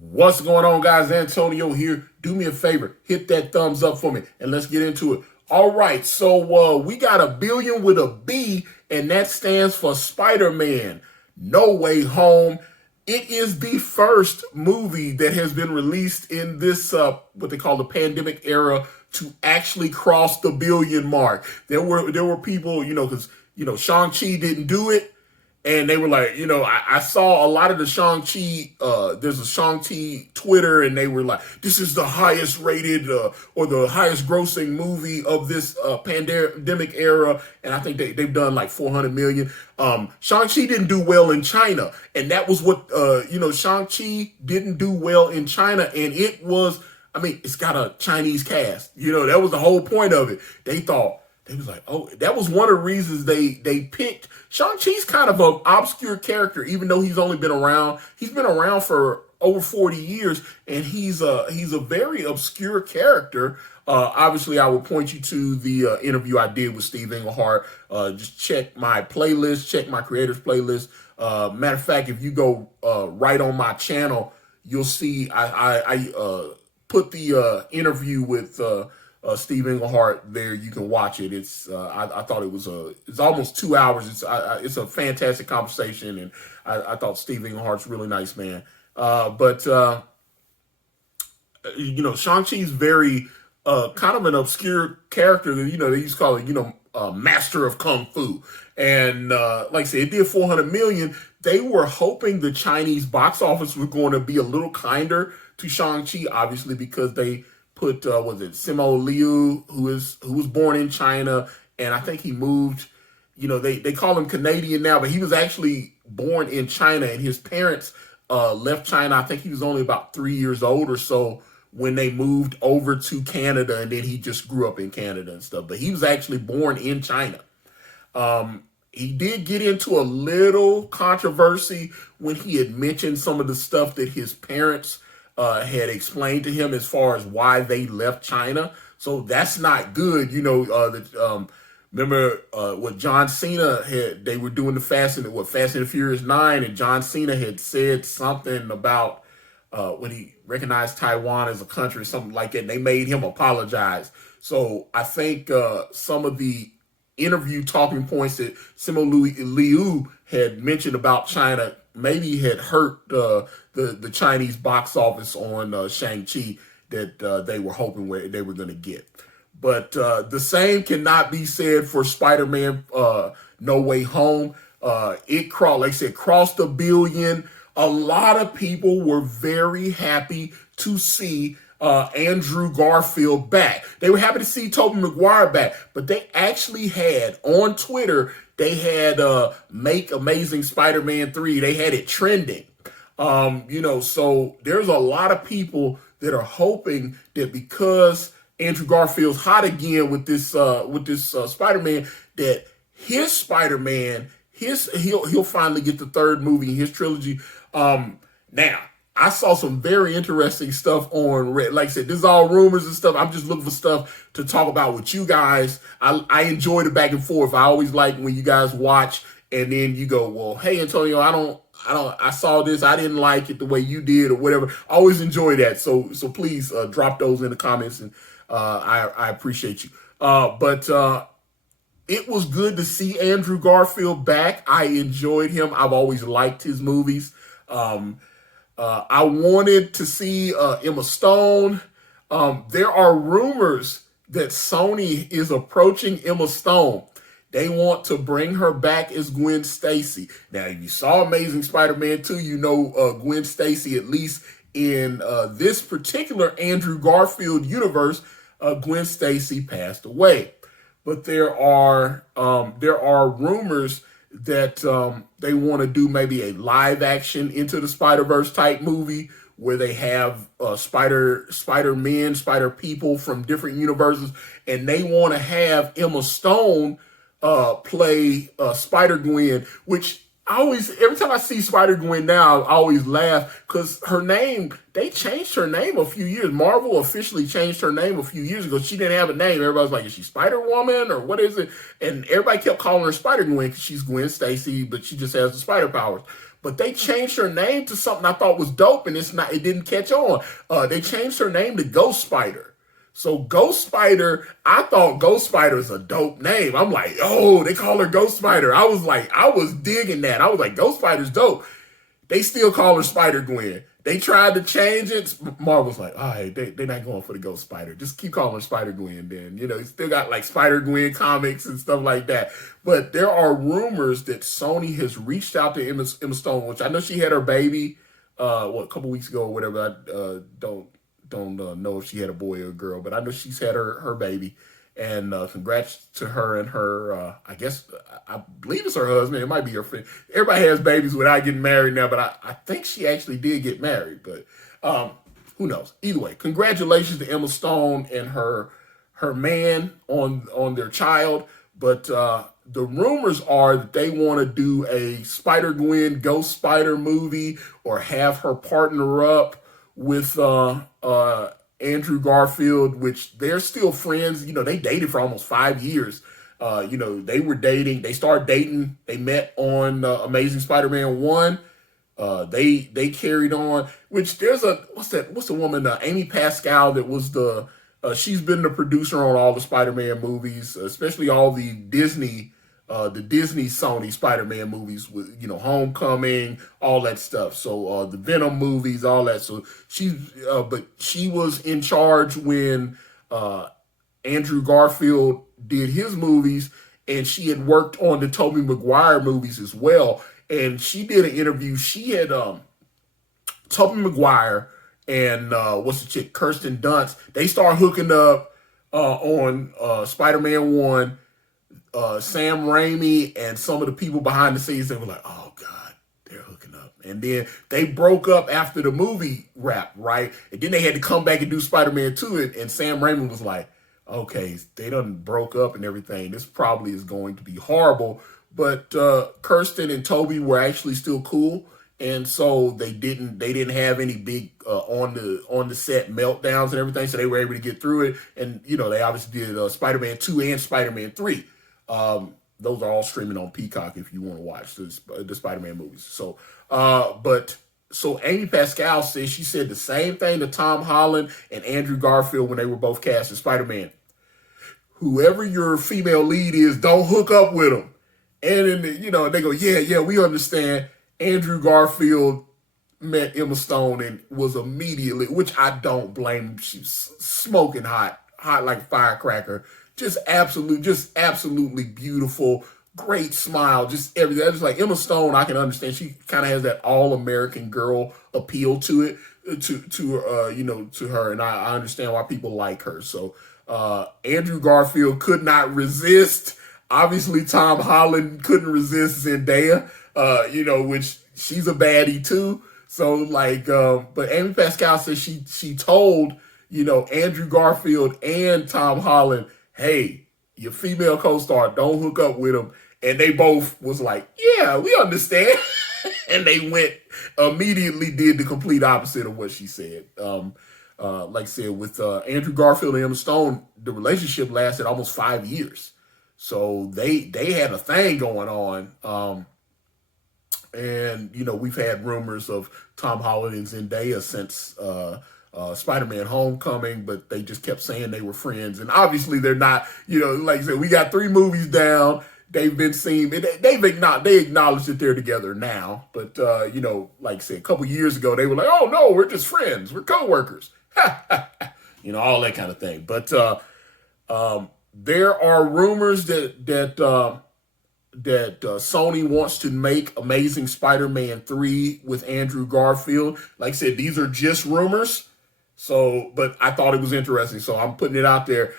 What's going on, guys? Antonio here. Do me a favor, hit that thumbs up for me, and let's get into it. All right, so we got a billion with a B, and that stands for Spider-Man No Way Home. It is the first movie that has been released in this, what they call the pandemic era, to actually cross the billion mark. There were people, because Shang-Chi didn't do it. And they were like, I saw a lot of the Shang-Chi, there's a Shang-Chi Twitter, and they were like, this is the highest rated or the highest grossing movie of this pandemic era. And I think they've done like 400 million. Shang-Chi didn't do well in China. And that was what, Shang-Chi didn't do well in China. And it was, it's got a Chinese cast. That was the whole point of it. They was like, oh, that was one of the reasons they picked. Shang-Chi's kind of an obscure character, even though he's only been around. He's been around for over 40 years, and he's a very obscure character. Obviously, I would point you to the interview I did with Steve Englehart. Just check my playlist, check my creators playlist. Matter of fact, if you go right on my channel, you'll see I put the interview with Steve Englehart there. You can watch it. It's I thought it's almost 2 hours. It's a fantastic conversation, and I thought Steve Englehart's a really nice man. But Shang-Chi's very kind of an obscure character. They used to call it master of kung fu, and like I said, it did 400 million. They were hoping the Chinese box office was going to be a little kinder to Shang-Chi, obviously, because they put was it Simu Liu, who was born in China, and I think he moved. They call him Canadian now, but he was actually born in China, and his parents left China. I think he was only about 3 years old or so when they moved over to Canada, and then he just grew up in Canada and stuff. But he was actually born in China. He did get into a little controversy when he had mentioned some of the stuff that his parents had explained to him as far as why they left China. So that's not good. Remember what John Cena had, they were doing the Fast and Furious 9, and John Cena had said something about when he recognized Taiwan as a country, something like that, and they made him apologize. So I think some of the interview talking points that Simu Liu had mentioned about China maybe had hurt the Chinese box office on Shang-Chi that they were hoping they were going to get. But the same cannot be said for Spider-Man No Way Home. It crossed a billion. A lot of people were very happy to see Andrew Garfield back. They were happy to see Tobey Maguire back, but they actually had on Twitter, they had Make Amazing Spider-Man 3. They had it trending. So there's a lot of people that are hoping that because Andrew Garfield's hot again with this Spider-Man, that his Spider-Man, he'll finally get the third movie in his trilogy. Now, I saw some very interesting stuff on Reddit. Like I said, this is all rumors and stuff. I'm just looking for stuff to talk about with you guys. I enjoy the back and forth. I always like when you guys watch and then you go, well, hey, Antonio, I saw this. I didn't like it the way you did or whatever. I always enjoy that. So please drop those in the comments, and I appreciate you. But it was good to see Andrew Garfield back. I enjoyed him. I've always liked his movies. I wanted to see Emma Stone. There are rumors that Sony is approaching Emma Stone. They want to bring her back as Gwen Stacy. Now, if you saw Amazing Spider-Man 2, you know Gwen Stacy, at least in this particular Andrew Garfield universe, Gwen Stacy passed away. But there are rumors that they want to do maybe a live action Into the Spider-Verse type movie where they have Spider-Men, Spider-People from different universes, and they want to have Emma Stone play Spider-Gwen, which every time I see Spider-Gwen now, I always laugh because her name, they changed her name a few years. Marvel officially changed her name a few years ago. She didn't have a name. Everybody's like, is she Spider-Woman or what is it? And everybody kept calling her Spider-Gwen because she's Gwen Stacy, but she just has the spider powers. but they changed her name to something I thought was dope, and it didn't catch on. They changed her name to Ghost Spider. So Ghost Spider, I thought Ghost Spider is a dope name. I'm like, oh, they call her Ghost Spider. I was digging that. I was like, Ghost Spider's dope. They still call her Spider-Gwen. They tried to change it. Marvel's like, all right, they're not going for the Ghost Spider. Just keep calling her Spider-Gwen then. You still got like Spider-Gwen comics and stuff like that. But there are rumors that Sony has reached out to Emma Stone, which I know she had her baby, a couple weeks ago or whatever. I don't know if she had a boy or a girl, but I know she's had her baby. And congrats to her and her, I believe it's her husband. It might be her friend. Everybody has babies without getting married now, but I think she actually did get married. But who knows? Either way, congratulations to Emma Stone and her man on their child. But the rumors are that they want to do a Spider-Gwen Ghost Spider movie or have her partner up with Andrew Garfield, which they're still friends. They dated for almost 5 years. They were dating. They started dating. They met on Amazing Spider-Man 1. They carried on, which there's what's the woman, Amy Pascal, that was she's been the producer on all the Spider-Man movies, especially all the Disney Sony Spider-Man movies with, Homecoming, all that stuff. So the Venom movies, all that. So but she was in charge when Andrew Garfield did his movies, and she had worked on the Tobey Maguire movies as well. And she did an interview. She had Tobey Maguire and what's the chick, Kirsten Dunst. They started hooking up on Spider-Man 1. Sam Raimi and some of the people behind the scenes, they were like, oh God, they're hooking up. And then they broke up after the movie wrap, right? And then they had to come back and do Spider-Man 2. And Sam Raimi was like, okay, they done broke up and everything. This probably is going to be horrible. But Kirsten and Toby were actually still cool. And so they didn't have any big on the set meltdowns and everything. So they were able to get through it. And, they obviously did Spider-Man 2 and Spider-Man 3. Those are all streaming on Peacock if you want to watch the Spider-Man movies. So Amy Pascal she said the same thing to Tom Holland and Andrew Garfield when they were both cast as Spider-Man. Whoever your female lead is, don't hook up with them. And then, they go, yeah, we understand. Andrew Garfield met Emma Stone and was immediately, which I don't blame him. She's smoking hot like a firecracker. Just absolutely beautiful, great smile, just everything. I just like Emma Stone. I can understand. She kind of has that all-American girl appeal to it, to her, and I understand why people like her. So Andrew Garfield could not resist. Obviously, Tom Holland couldn't resist Zendaya, which she's a baddie too. So but Amy Pascal says she told Andrew Garfield and Tom Holland, hey, your female co-star, don't hook up with him. And they both was like, yeah, we understand. And they immediately did the complete opposite of what she said. Like I said, with Andrew Garfield and Emma Stone, the relationship lasted almost 5 years. So they had a thing going on. And, we've had rumors of Tom Holland and Zendaya since Spider-Man Homecoming, but they just kept saying they were friends. And obviously they're not, like I said, we got 3 movies down. They've been seen, they acknowledge that they're together now. But, like I said, a couple years ago, they were like, oh no, we're just friends. We're co-workers. All that kind of thing. But there are rumors that Sony wants to make Amazing Spider-Man 3 with Andrew Garfield. Like I said, these are just rumors. So, but I thought it was interesting, so I'm putting it out there.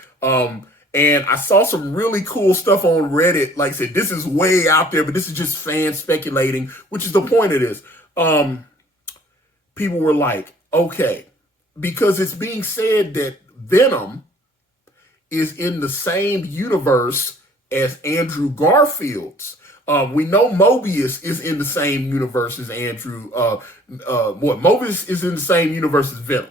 And I saw some really cool stuff on Reddit. Like I said, this is way out there, but this is just fans speculating, which is the point of this. People were like, okay, because it's being said that Venom is in the same universe as Andrew Garfield's. We know Mobius is in the same universe as Andrew. Mobius is in the same universe as Venom.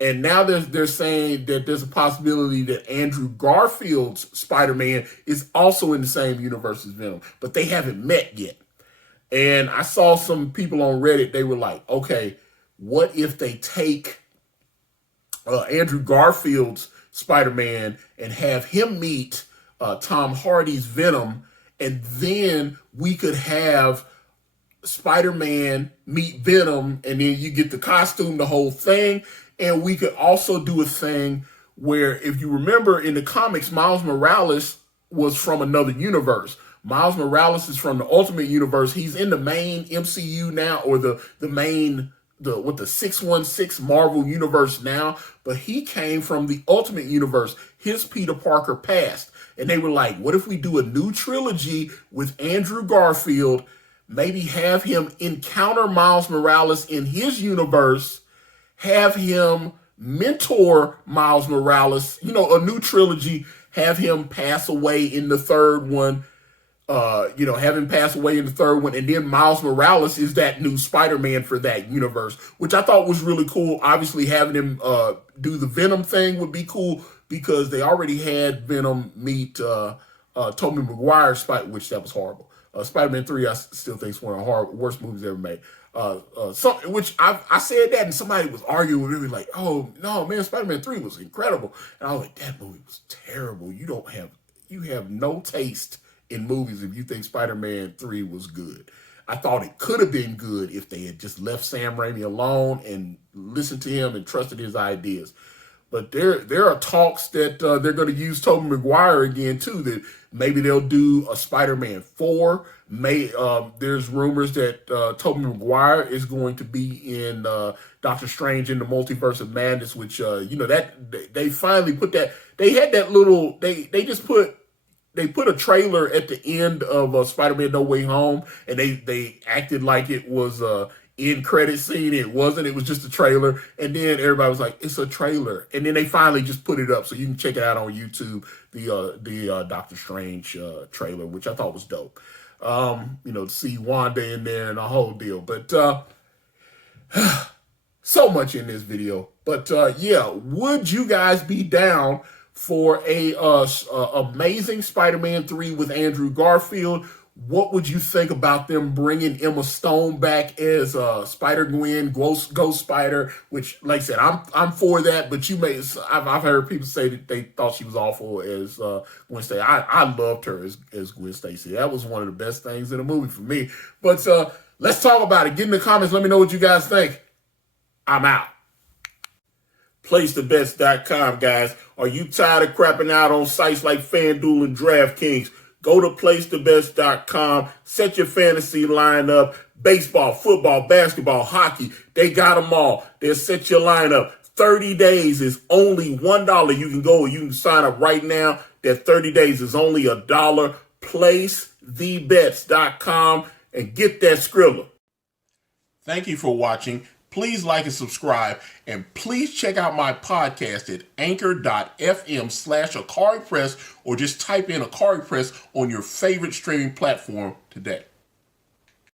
And now they're saying that there's a possibility that Andrew Garfield's Spider-Man is also in the same universe as Venom, but they haven't met yet. And I saw some people on Reddit, they were like, okay, what if they take Andrew Garfield's Spider-Man and have him meet Tom Hardy's Venom, and then we could have Spider-Man meet Venom, and then you get the costume, the whole thing. And we could also do a thing where, if you remember in the comics, Miles Morales was from another universe. Miles Morales is from the Ultimate Universe. He's in the main MCU now, or the 616 Marvel Universe now, but he came from the Ultimate Universe. His Peter Parker passed. And they were like, what if we do a new trilogy with Andrew Garfield, maybe have him encounter Miles Morales in his universe, have him mentor Miles Morales, a new trilogy, have him pass away in the third one, have him pass away in the third one, and then Miles Morales is that new Spider-Man for that universe, which I thought was really cool. Obviously, having him do the Venom thing would be cool, because they already had Venom meet Tobey Maguire's Spider, which that was horrible. Spider-Man 3, I still think is one of the worst movies ever made. Which I said that, and somebody was arguing with me like, oh, no, man, Spider-Man 3 was incredible. And I was like, that movie was terrible. You have no taste in movies if you think Spider-Man 3 was good. I thought it could have been good if they had just left Sam Raimi alone and listened to him and trusted his ideas. But there are talks that they're going to use Tobey Maguire again, too, that maybe they'll do a Spider-Man 4. There's rumors that Tobey Maguire is going to be in Doctor Strange in the Multiverse of Madness, which, that they finally put that. They had that little, they put a trailer at the end of Spider-Man No Way Home, and they acted like it was end credit scene. It wasn't. It was just a trailer. And then everybody was like, it's a trailer. And then they finally just put it up, so you can check it out on YouTube, the Doctor Strange trailer, which I thought was dope. To see Wanda in there and the whole deal. But so much in this video. But would you guys be down for a Amazing Spider-Man 3 with Andrew Garfield? What would you think about them bringing Emma Stone back as Spider-Gwen, Ghost Spider? Which, like I said, I'm for that. But I've heard people say that they thought she was awful as Gwen Stacy. I loved her as Gwen Stacy. That was one of the best things in the movie for me. But let's talk about it. Get in the comments. Let me know what you guys think. I'm out. PlaceTheBets.com, guys. Are you tired of crapping out on sites like Fanduel and Draftkings? Go to PlaceTheBets.com. Set your fantasy lineup. Baseball, football, basketball, hockey. They got them all. They'll set your lineup. 30 days is only $1. You can go. You can sign up right now. That 30 days is only $1. PlaceTheBets.com and get that Skrilla. Thank you for watching. Please like and subscribe, and please check out my podcast at anchor.fm/AkariPress, or just type in Akari Press on your favorite streaming platform today.